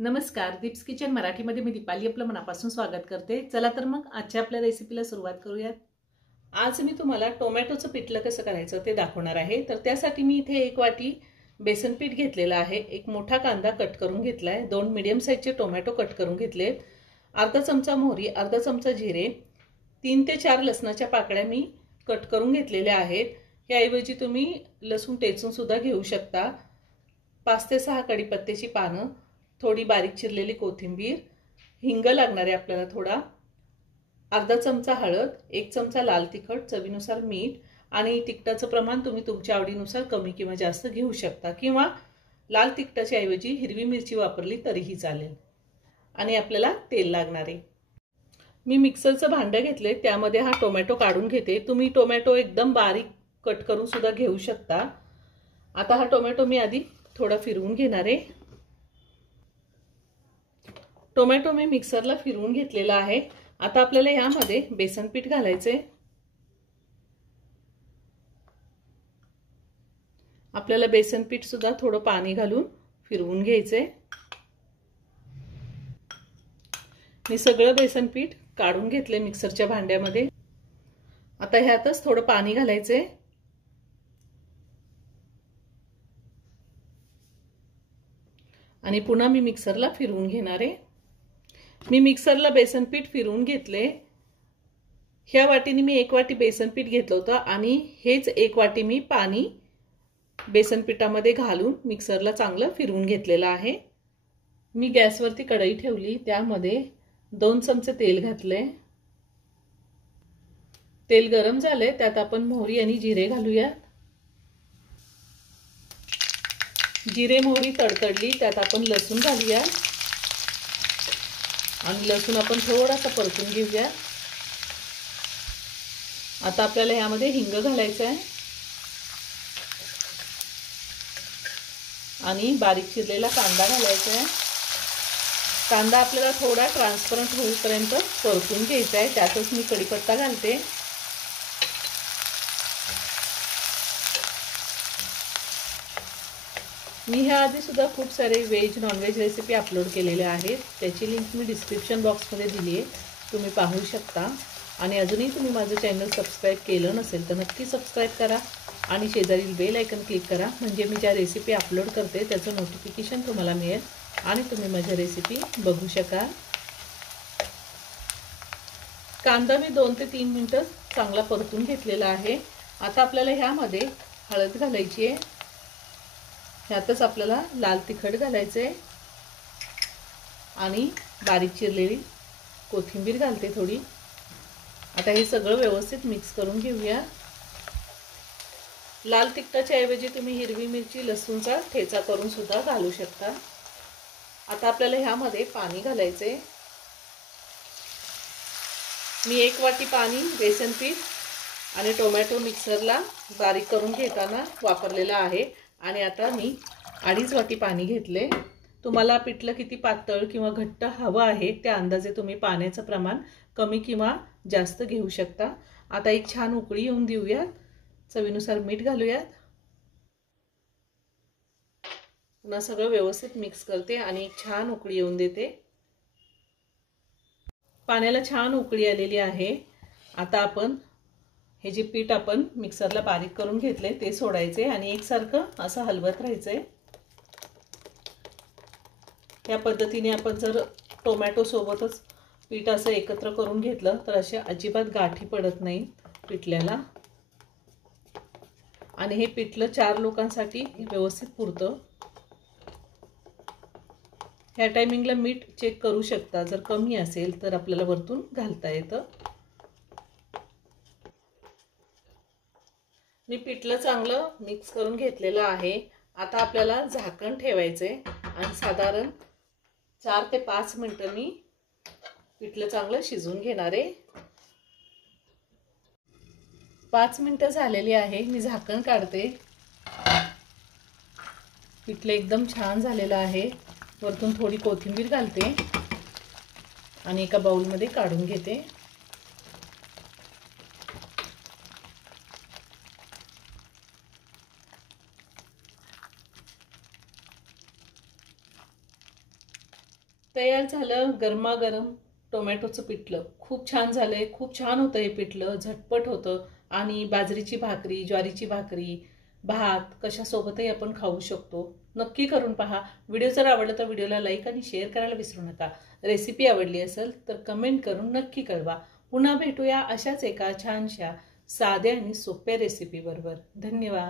नमस्कार, दीप्स किचन मराठीमध्ये मी दीपाली आपलं मनापासून स्वागत करते। चला तर मग आजच्या आपल्या रेसिपीला सुरुवात करूयात। आज मी तुम्हाला टोमॅटोचं पिठलं कसं करायचं ते दाखवणार आहे। तर त्यासाठी मी इथे 1 वाटी बेसन पीठ घेतलेलं आहे, एक मोठा कांदा कट करून घेतलाय, 2 मीडियम साइजचे टोमॅटो कट करून घेतले, अर्धा चमचा मोहरी, अर्धा चमचा जिरे, 3 ते 4 लसणाच्या पाकळ्या मी कट करून घेतलेल्या आहेत। याऐवजी तुम्ही लसूण टेचून सुद्धा घेऊ शकता। 5 ते 6 कढीपत्त्याची पानं, थोडी बारीक चिरलेली कोथिंबीर, हिंग लागणार आहे आपल्याला थोडा, अर्धा चमचा हळद, 1 चमचा लाल तिखट, चवीनुसार मीठ आणि तिखटाचं प्रमाण तुम्ही तुमच्या आवडीनुसार कमी किंवा जास्त घेऊ शकता किंवा लाल तिखटाच्या ऐवजी हिरवी मिरची वापरली तरीही चालेल। आणि आपल्याला तेल लागणार आहे। मी मिक्सरचं भांडं घेतले, त्यामध्ये हा टोमॅटो काढून घेते। तुम्ही टोमॅटो एकदम बारीक कट करून सुद्धा घेऊ शकता। आता हा टोमॅटो मी आधी थोडा फिरवून घेणार आहे। टोमॅटो मी मिक्सरला फिरवून घेतलेला आहे। आता आपल्याला यामध्ये बेसन पीठ घालायचे। आपल्याला बेसन पीठ सुद्धा थोडं पाणी घालून फिरवून घ्यायचे। मी सगळं बेसन पीठ काढून घेतले मिक्सरच्या भांड्यामध्ये। आता ह्यातच थोडं पाणी घालायचे आणि पुन्हा मी मिक्सरला फिरवून घेणार आहे। मी मिक्सरला बेसन पीठ फिरवून घेतले। ह्या वाटीने मी 1 वाटी बेसन पीठ घेतलं होतं आणि हेच 1 वाटी मी पाणी बेसन पिठामध्ये घालून मिक्सरला चांगलं फिरवून घेतलेलं आहे। मी गॅसवरती कढई ठेवली, त्यामध्ये 2 चमचे तेल घातले। तेल गरम झाले, त्यात आपण मोहरी आणि जिरे घालूया। जिरे मोहरी तडतडली, त्यात आपण लसूण घालूया आणि लसूण आपण थोडासा परतून घेऊया। आता आपल्याला यामध्ये हिंग घालायचं आहे आणि बारीक चिरलेला कांदा घालायचा आहे। कांदा आपल्याला थोडा ट्रान्सपरंट होईपर्यंत परतून घ्यायचा आहे। त्यातच मी कढीपत्ता घालते। मी ह्या आधी सुद्धा खूप सारे व्हेज नॉनव्हेज रेसिपी अपलोड केलेल्या आहेत, त्याची लिंक मी डिस्क्रिप्शन बॉक्समध्ये दिली आहे, तुम्ही पाहू शकता। आणि अजूनही तुम्ही माझं चॅनल सबस्क्राइब केलं नसेल तर नक्की सबस्क्राइब करा आणि शेजारील बेल आयकन क्लिक करा, म्हणजे मी ज्या रेसिपी अपलोड करते त्याचं नोटिफिकेशन तुम्हाला मिळेल आणि तुम्ही माझ्या रेसिपी बघू शकाल। कांदा मी 2 ते 3 मिनिटं चांगला परतून घेतलेला आहे। आता आपल्याला ह्यामध्ये हळद घालायची आहे, ह्यातच आपल्याला लाल तिखट घालायचे आणि बारीक चिरलेली कोथिंबीर घालते थोडी। आता हे सगळं व्यवस्थित मिक्स करून घेऊया। लाल तिखटाच्या ऐवजी तुम्ही हिरवी मिरची, लसूणचा ठेचा करून सुद्धा घालू शकता। आता आपल्याला ह्यामध्ये पाणी घालायचे। मी 1 वाटी पाणी बेसन पीठ आणि टोमॅटो मिक्सरला बारीक करून घेताना वापरलेला आहे आणि आता मी 2.5 वाटी पाणी घेतले। तुम्हाला पिठलं किती पातळ किंवा घट्ट हवं आहे त्या अंदाजे तुम्ही पाण्याचं प्रमाण कमी किंवा जास्त घेऊ शकता। आता एक छान उकळी येऊन देऊया, चवीनुसार मीठ घालूया, पुन्हा सगळं व्यवस्थित मिक्स करते आणि एक छान उकळी येऊन देते। पाण्याला छान उकळी आलेली आहे। आता आपण हे जे पीठ आपण मिक्सरला बारीक करून घेतले ते सोडायचे आणि एकसारखं असं हलवत राहायचंय। या पद्धतीने आपण जर टोमॅटो सोबतच पीठ असं एकत्र करून घेतलं तर असे अजिबात गाठी पडत नाही पिठल्याला आणि हे पिठलं 4 लोकांसाठी व्यवस्थित पुरतं। ह्या टायमिंगला मीठ चेक करू शकता, जर कमी असेल तर आपल्याला वरतून घालता येतं। मी पिठलं चांगलं मिक्स करून घेतलेलं आहे। आता आपल्याला झाकण ठेवायचे आणि साधारण 4 ते 5 मिनिटं मी पिठलं चांगलं शिजवून घेणार आहे। 5 मिनिटं झालेली आहे, मी झाकण काढते। पिठलं एकदम छान झालेलं आहे। वरतून थोडी कोथिंबीर घालते आणि एका बाउलमध्ये काढून घेते। तयार झालं गरमागरम टोमॅटोचं पिठलं. खूप छान झालंय, खूप छान होतं हे पिठलं, झटपट होतं आणि बाजरीची भाकरी, ज्वारीची भाकरी, भात कशासोबतही आपण खाऊ शकतो. नक्की करून पहा. व्हिडिओ जर आवडला तर व्हिडिओला लाईक आणि शेअर करायला विसरू नका. रेसिपी आवडली असेल तर कमेंट करून नक्की कळवा. पुन्हा भेटूया अशाच एका छानशा साध्या आणि सोप्या रेसिपी बरोबर. धन्यवाद.